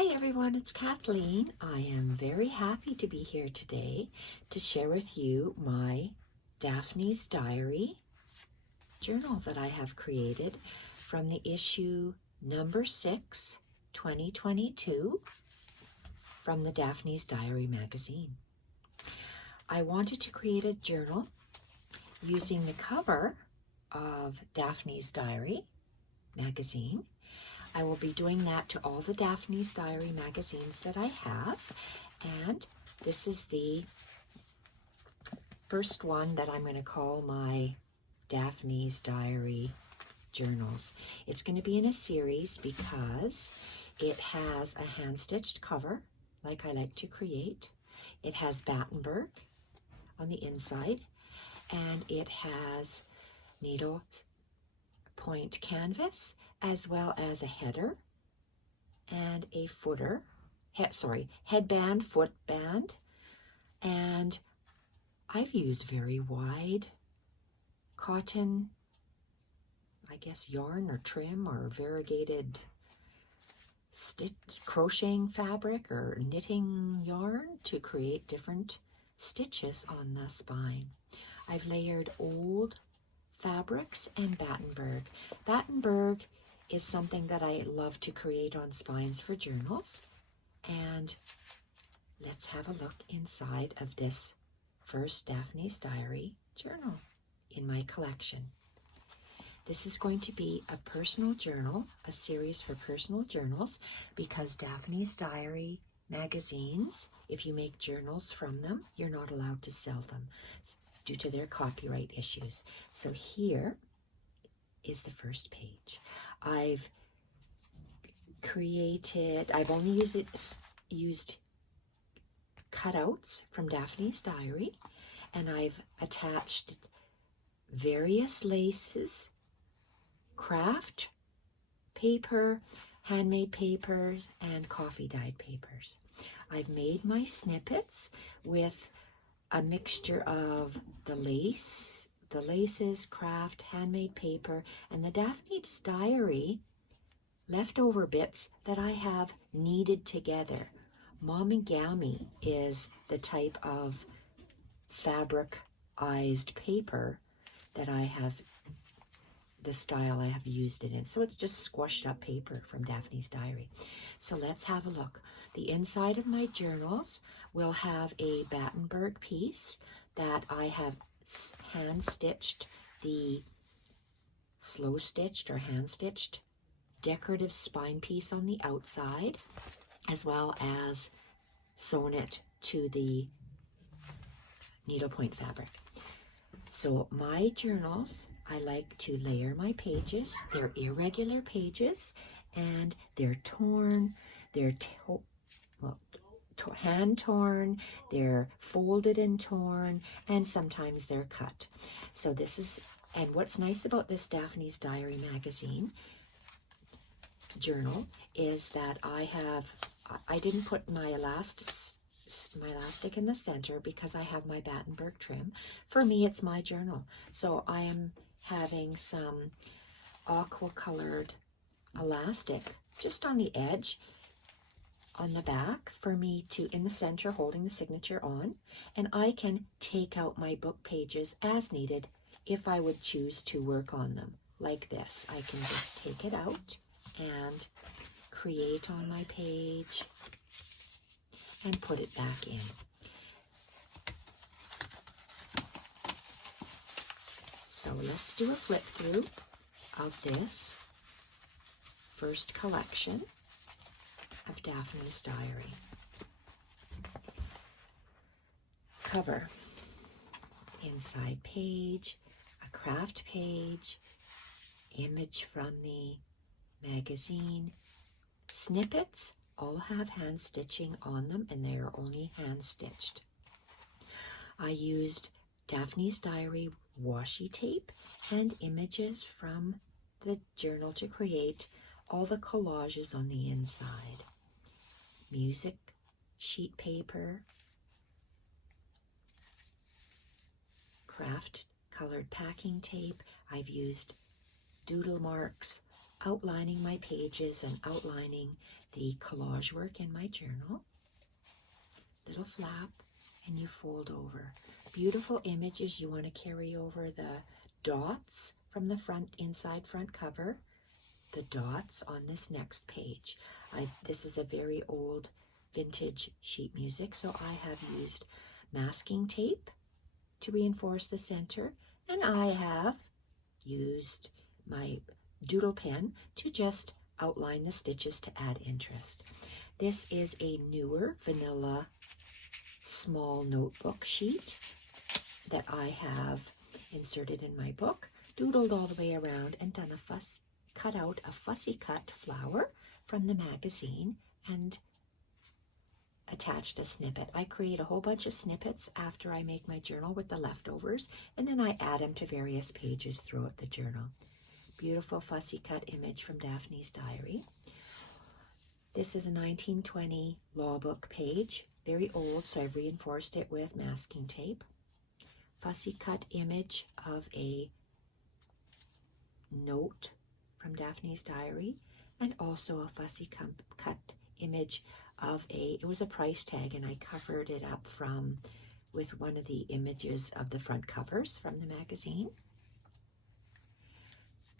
Hi everyone, it's Kathleen. I am very happy to be here today to share with you my Daphne's Diary journal that I have created from the issue number 6, 2022 from the Daphne's Diary magazine. I wanted to create a journal using the cover of Daphne's Diary magazine. I will be doing that to all the Daphne's Diary magazines that I have, and this is the first one that I'm going to call my Daphne's Diary journals. It's going to be in a series because it has a hand-stitched cover, like I like to create. It has Battenberg on the inside, and it has needle point canvas, as well as a header and a footer, headband, footband, and I've used very wide cotton, I guess yarn or trim or variegated crocheting fabric or knitting yarn to create different stitches on the spine. I've layered old fabrics and Battenberg. Battenberg is something that I love to create on spines for journals. And let's have a look inside of this first Daphne's Diary journal in my collection. This is going to be a personal journal, a series for personal journals, because Daphne's Diary magazines, if you make journals from them, you're not allowed to sell them due to their copyright issues. So here is the first page. I've only used cutouts from Daphne's Diary, and I've attached various laces, craft paper, handmade papers, and coffee dyed papers. I've made my snippets with a mixture of the laces, craft, handmade paper, and the Daphne's Diary leftover bits that I have kneaded together. Momigami is the type of fabricized paper that I have, the style I have used it in. So it's just squashed up paper from Daphne's Diary. So let's have a look. The inside of my journals will have a Battenberg piece that I have hand-stitched, the slow-stitched or hand-stitched decorative spine piece on the outside, as well as sewn it to the needlepoint fabric. So my journals, I like to layer my pages. They're irregular pages, and they're torn, they're hand torn, they're folded and torn, and sometimes they're cut. So this is, and what's nice about this Daphne's Diary magazine journal is that I didn't put my elastic in the center because I have my Battenberg trim. For me, it's my journal. So I am having some aqua colored elastic just on the edge on the back for me to, in the center, holding the signature on, and I can take out my book pages as needed if I would choose to work on them like this. I can just take it out and create on my page and put it back in. So let's do a flip through of this first collection of Daphne's Diary. Cover, inside page, a craft page, image from the magazine. Snippets all have hand stitching on them, and they are only hand stitched. I used Daphne's Diary washi tape and images from the journal to create all the collages on the inside. Music sheet paper, craft colored packing tape. I've used doodle marks outlining my pages and outlining the collage work in my journal. Little flap, and you fold over. Beautiful images. You want to carry over the dots from the inside front cover, the dots on this next page. This is a very old vintage sheet music, so I have used masking tape to reinforce the center, and I have used my doodle pen to just outline the stitches to add interest. This is a newer vanilla small notebook sheet that I have inserted in my book, doodled all the way around, and done cut out a fussy cut flower from the magazine and attached a snippet. I create a whole bunch of snippets after I make my journal with the leftovers, and then I add them to various pages throughout the journal. Beautiful fussy cut image from Daphne's diary. This is a 1920 law book page, very old, so I've reinforced it with masking tape. Fussy cut image of a note from Daphne's diary, and also a fussy cut image of it was a price tag, and I covered it up with one of the images of the front covers from the magazine.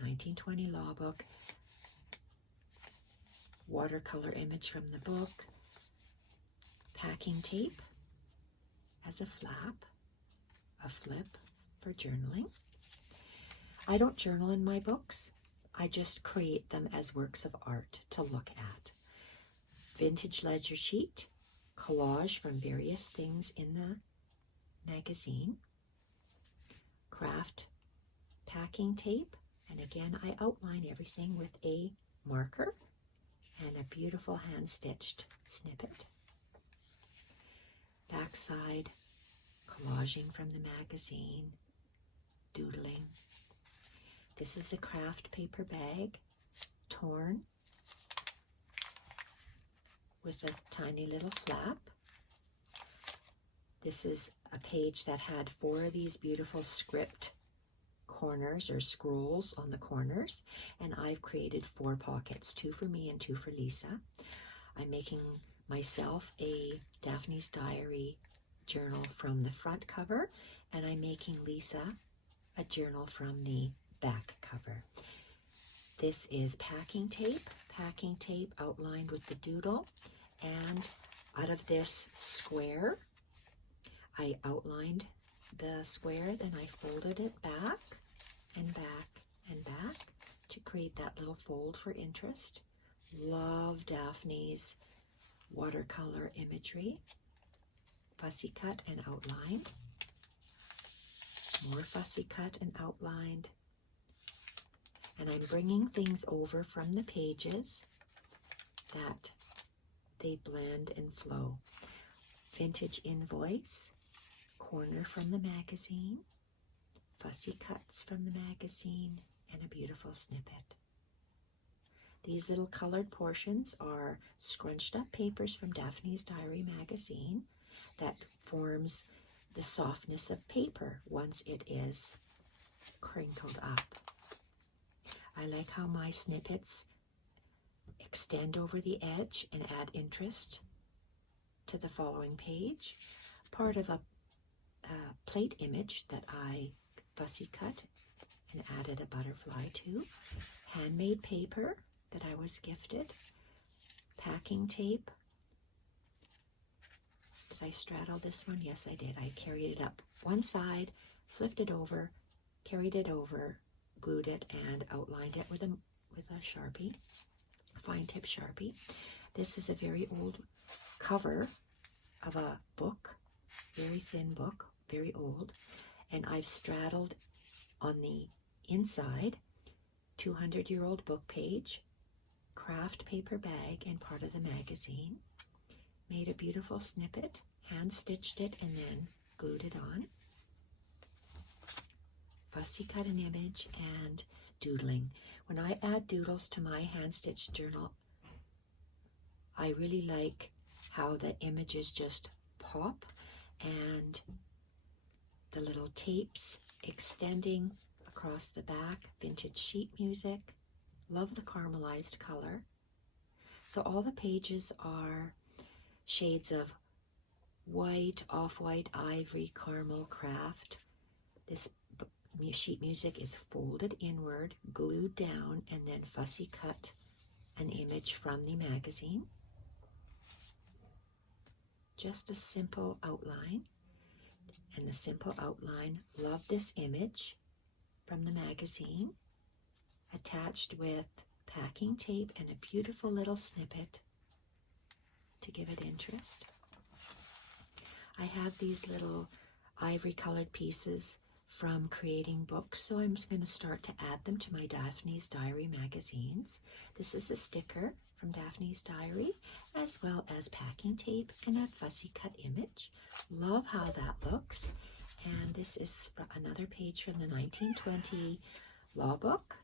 1920 law book, watercolor image from the book, packing tape as a flap, a flip for journaling. I don't journal in my books. I just create them as works of art to look at. Vintage ledger sheet, collage from various things in the magazine, craft packing tape, and again I outline everything with a marker and a beautiful hand-stitched snippet. Backside, collaging from the magazine, doodling. This is a craft paper bag, torn, with a tiny little flap. This is a page that had 4 of these beautiful script corners or scrolls on the corners, and I've created 4 pockets, 2 for me and 2 for Lisa. I'm making myself a Daphne's Diary journal from the front cover, and I'm making Lisa a journal from the back cover. This is packing tape outlined with the doodle, and out of this square, I outlined the square, then I folded it back and back and back to create that little fold for interest. Love Daphne's watercolor imagery. Fussy cut and outlined. More fussy cut and outlined. And I'm bringing things over from the pages that they blend and flow. Vintage invoice, corner from the magazine, fussy cuts from the magazine, and a beautiful snippet. These little colored portions are scrunched up papers from Daphne's Diary magazine that forms the softness of paper once it is crinkled up. I like how my snippets extend over the edge and add interest to the following page. Part of a plate image that I fussy cut and added a butterfly to. Handmade paper that I was gifted. Packing tape. Did I straddle this one? Yes, I did. I carried it up one side, flipped it over, carried it over, glued it, and outlined it with a Sharpie, a fine tip Sharpie. This is a very old cover of a book, very thin book, very old, and I've straddled on the inside 200-year-old book page, craft paper bag, and part of the magazine. Made a beautiful snippet, hand stitched it, and then glued it on. Fussy cut an image and doodling. When I add doodles to my hand-stitched journal, I really like how the images just pop and the little tapes extending across the back, vintage sheet music, Love the caramelized color. So all the pages are shades of white, off-white, ivory, caramel, craft. This sheet music is folded inward, glued down, and then fussy cut an image from the magazine. Just a simple outline. And the simple outline, love this image from the magazine, attached with packing tape and a beautiful little snippet to give it interest. I have these little ivory colored pieces from creating books, so I'm going to start to add them to my Daphne's Diary magazines. This is a sticker from Daphne's Diary, as well as packing tape and a fussy cut image. Love how that looks. And this is another page from the 1920 law book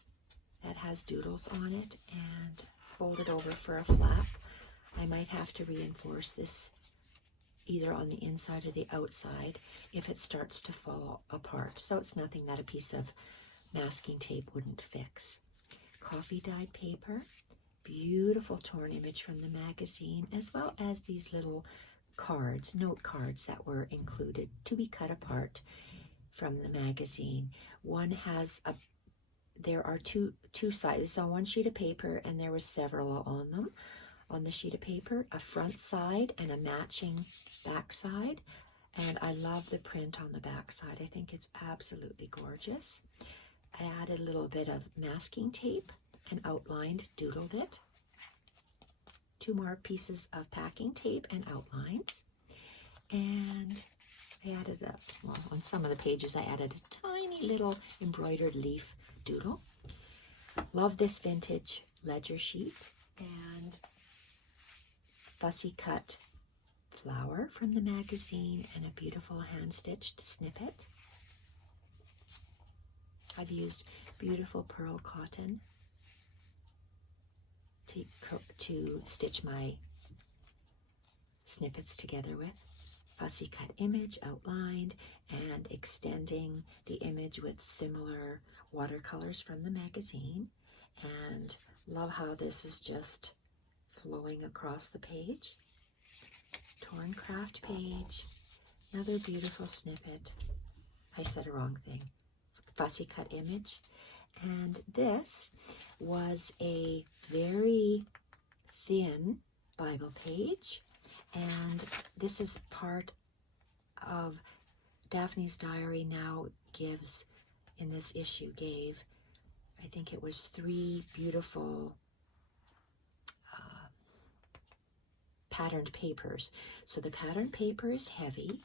that has doodles on it and folded over for a flap. I might have to reinforce this either on the inside or the outside if it starts to fall apart. So it's nothing that a piece of masking tape wouldn't fix. Coffee dyed paper, beautiful torn image from the magazine, as well as these little cards, note cards that were included to be cut apart from the magazine. One has there are two sides on one sheet of paper, and there was several on them. On the sheet of paper, a front side and a matching back side. And I love the print on the back side. I think it's absolutely gorgeous. I added a little bit of masking tape and outlined, doodled it. 2 more pieces of packing tape and outlines. And I added on some of the pages, I added a tiny little embroidered leaf doodle. Love this vintage ledger sheet and fussy cut flower from the magazine and a beautiful hand-stitched snippet. I've used beautiful pearl cotton to stitch my snippets together with. Fussy cut image outlined and extending the image with similar watercolors from the magazine. And love how this is just flowing across the page. Torn craft page, another beautiful snippet. I said a wrong thing. Fussy cut image. And this was a very thin Bible page, and this is part of Daphne's Diary now gives, in this issue gave, I think it was 3 beautiful patterned papers. So the patterned paper is heavy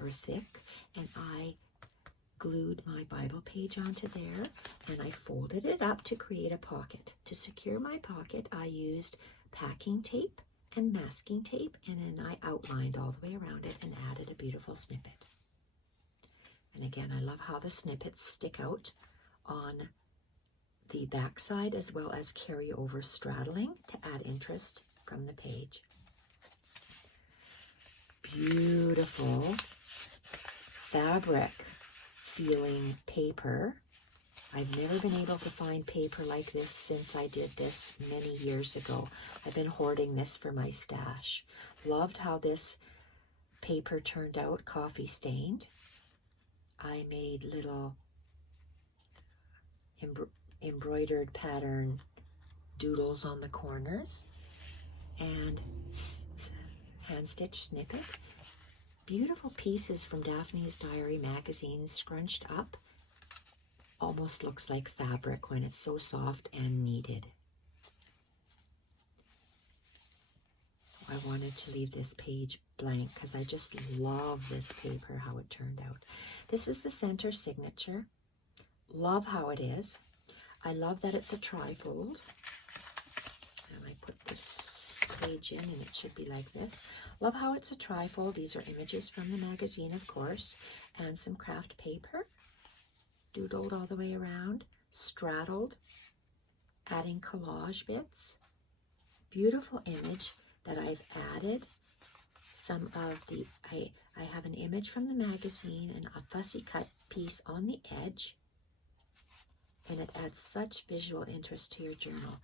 or thick, and I glued my Bible page onto there, and I folded it up to create a pocket. To secure my pocket, I used packing tape and masking tape, and then I outlined all the way around it and added a beautiful snippet. And again, I love how the snippets stick out on the back side as well as carry over straddling to add interest from the page. Beautiful fabric feeling paper. I've never been able to find paper like this since I did this many years ago. I've been hoarding this for my stash. Loved how this paper turned out, coffee stained. I made little embroidered pattern doodles on the corners and hand stitch snippet. Beautiful pieces from Daphne's Diary magazine scrunched up. Almost looks like fabric when it's so soft and kneaded. I wanted to leave this page blank because I just love this paper, how it turned out. This is the center signature. Love how it is. I love that it's a trifold. And I put this page in and it should be like this. Love how it's a trifold. These are images from the magazine, of course, and some craft paper. Doodled all the way around, straddled, adding collage bits. Beautiful image that I've added some of the, I have an image from the magazine and a fussy cut piece on the edge. and it adds such visual interest to your journal.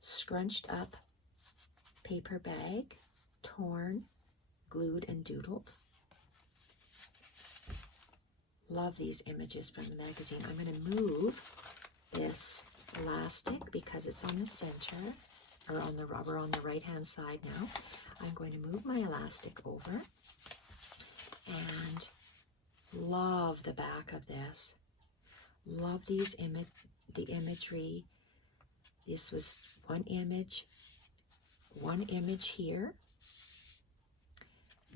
Scrunched up paper bag, torn, glued and doodled. Love these images from the magazine. I'm going to move this elastic because it's on the center, or on the rubber on the right hand side now. I'm going to move my elastic over, and love the back of this. Love the imagery. This was one image here.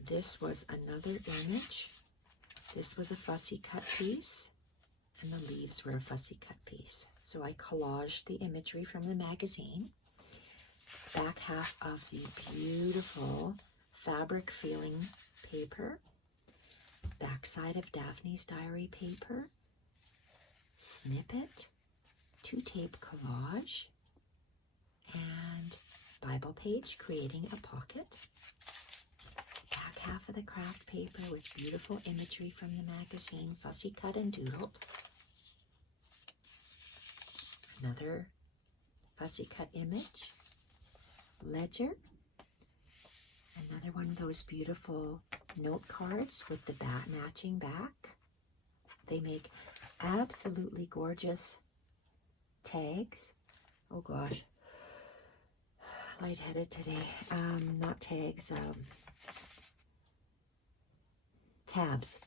This was another image. This was a fussy cut piece, and the leaves were a fussy cut piece. So I collaged the imagery from the magazine. Back half of the beautiful fabric feeling paper. Backside of Daphne's diary paper. Snippet. 2-tape collage. And Bible page creating a pocket. Back half of the craft paper with beautiful imagery from the magazine, fussy cut and doodled. Another fussy cut image, ledger. Another one of those beautiful note cards with the matching back. They make absolutely gorgeous tags. Oh gosh, lightheaded today. Not tags, tabs.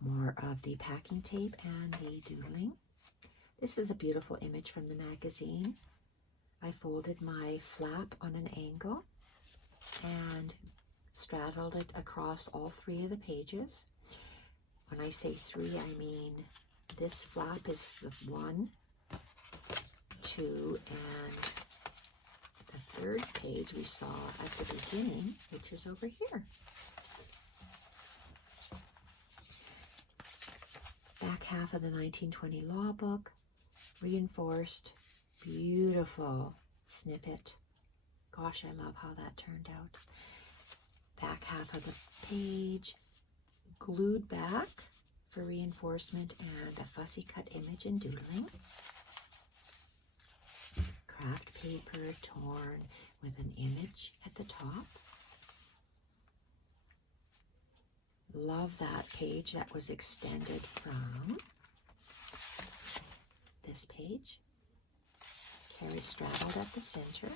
More of the packing tape and the doodling. This is a beautiful image from the magazine. I folded my flap on an angle and straddled it across all 3 of the pages. When I say 3, I mean this flap is the 1, 2, and the 3rd page we saw at the beginning, which is over here. Back half of the 1920 law book, reinforced, beautiful snippet. Gosh, I love how that turned out. Back half of the page, glued back for reinforcement, and a fussy cut image and doodling. Craft paper torn with an image at the top. Love that page that was extended from this page. Carrie straddled at the center.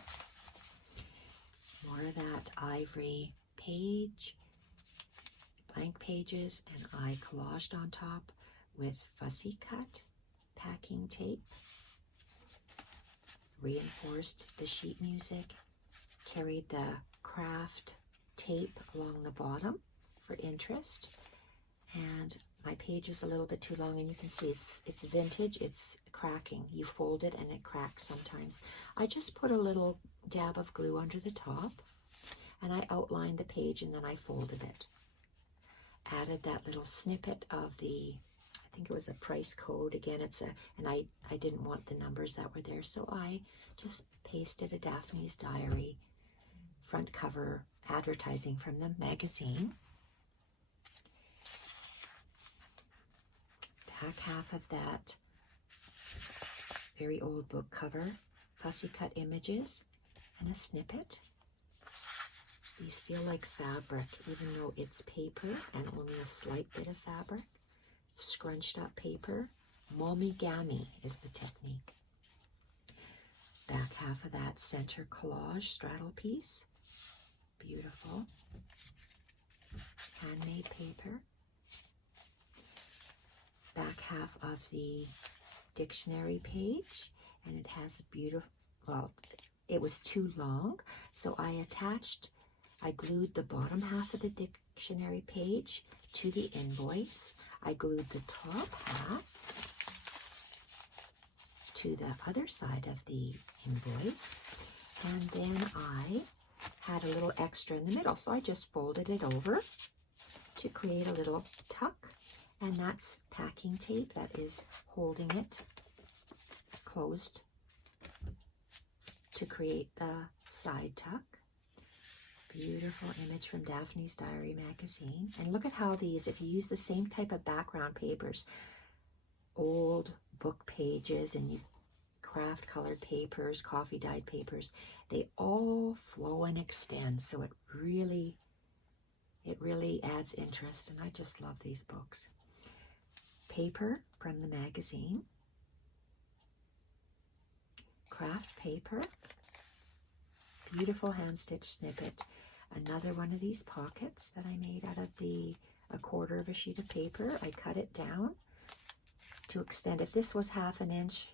More of that ivory page, blank pages, and I collaged on top with fussy cut packing tape. Reinforced the sheet music, carried the craft tape along the bottom for interest, and my page is a little bit too long, and you can see it's vintage, it's cracking. You fold it and it cracks sometimes. I just put a little dab of glue under the top, and I outlined the page, and then I folded it. Added that little snippet of the, I think it was a price code. Again, and I didn't want the numbers that were there, so I just pasted a Daphne's Diary front cover advertising from the magazine. Back half of that very old book cover, fussy cut images, and a snippet. These feel like fabric, even though it's paper and only a slight bit of fabric. Scrunched up paper. Mommy-gammy is the technique. Back half of that center collage straddle piece. Beautiful. Handmade paper. Back half of the dictionary page, and it has a beautiful, well, it was too long, so I glued the bottom half of the dictionary page to the invoice. I glued the top half to the other side of the invoice, and then I had a little extra in the middle, so I just folded it over to create a little tuck, and that's packing tape that is holding it closed to create the side tuck. Beautiful image from Daphne's Diary magazine. And look at how these, if you use the same type of background papers, old book pages and you craft colored papers, coffee dyed papers, they all flow and extend. So it really adds interest, and I just love these books. Paper from the magazine, craft paper, beautiful hand-stitched snippet. Another one of these pockets that I made out of a quarter of a sheet of paper. I cut it down to extend. If this was 1/2 inch,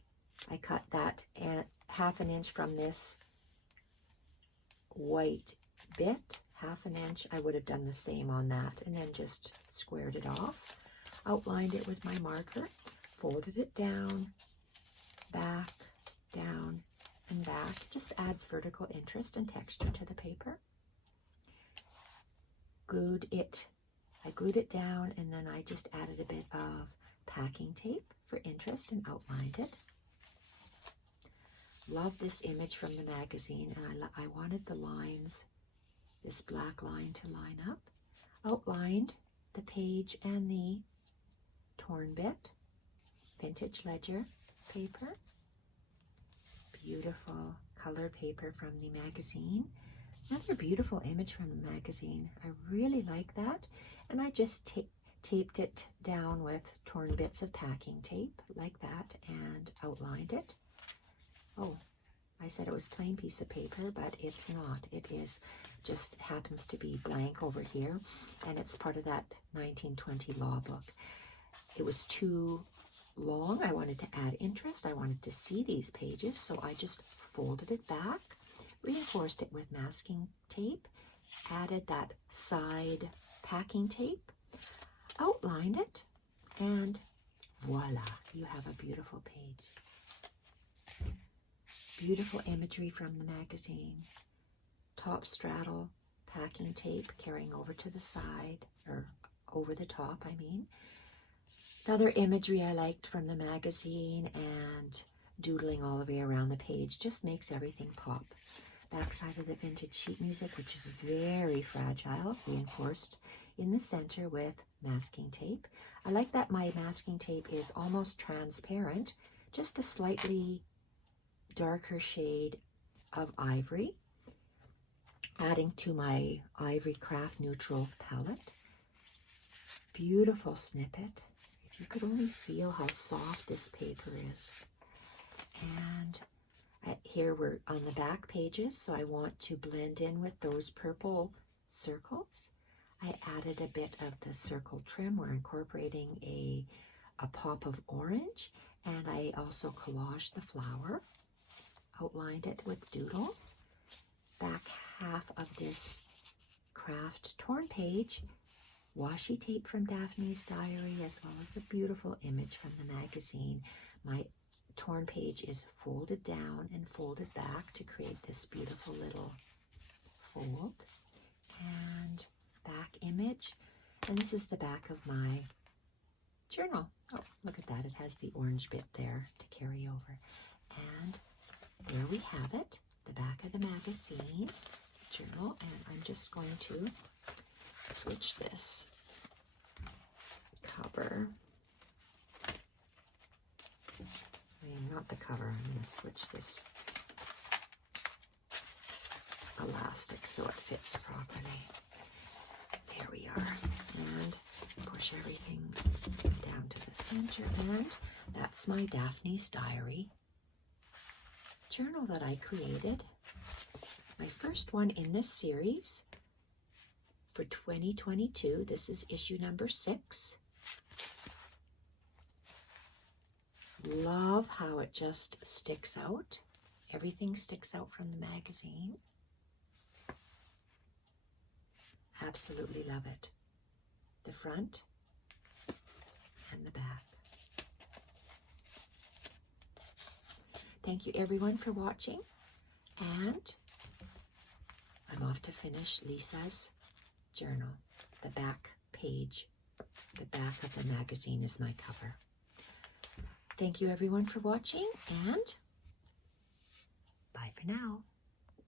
I cut that at 1/2 inch from this white bit, 1/2 inch. I would have done the same on that, and then just squared it off, outlined it with my marker, folded it down, back, down, and back. Just adds vertical interest and texture to the paper. I glued it down, and then I just added a bit of packing tape for interest and outlined it. Love this image from the magazine, and I wanted the lines, this black line, to line up. Outlined the page and the torn bit, vintage ledger paper, beautiful color paper from the magazine. Another beautiful image from the magazine. I really like that, and I just taped it down with torn bits of packing tape like that and outlined it. Oh, I said it was plain piece of paper, but it's not. It is just happens to be blank over here, and it's part of that 1920 law book. It was too long. I wanted to add interest. I wanted to see these pages, so I just folded it back, reinforced it with masking tape, added that side packing tape, outlined it, and voila, you have a beautiful page. Beautiful imagery from the magazine. Top straddle packing tape carrying over to the side, or over the top, I mean. Another imagery I liked from the magazine, and doodling all the way around the page just makes everything pop. Backside of the vintage sheet music, which is very fragile, reinforced in the center with masking tape. I like that my masking tape is almost transparent, just a slightly darker shade of ivory, adding to my Ivory Craft Neutral palette. Beautiful snippet. If you could only feel how soft this paper is. And here we're on the back pages, so I want to blend in with those purple circles. I added a bit of the circle trim. We're incorporating a pop of orange, and I also collaged the flower, outlined it with doodles. Back half of this craft torn page, washi tape from Daphne's diary, as well as a beautiful image from the magazine. My torn page is folded down and folded back to create this beautiful little fold. And back image, and this is the back of my journal. Oh, look at that, it has the orange bit there to carry over. And there we have it, the back of the magazine journal, and I'm just going to switch this cover. I mean, not the cover, I'm going to switch this elastic so it fits properly. There we are, and push everything down to the center, and that's my Daphne's Diary journal that I created. My first one in this series for 2022. This is issue number 6. Love how it just sticks out. Everything sticks out from the magazine. Absolutely love it. The front and the back. Thank you everyone for watching, and I'm off to finish Lisa's journal. The back page, the back of the magazine is my cover. Thank you everyone for watching, and bye for now.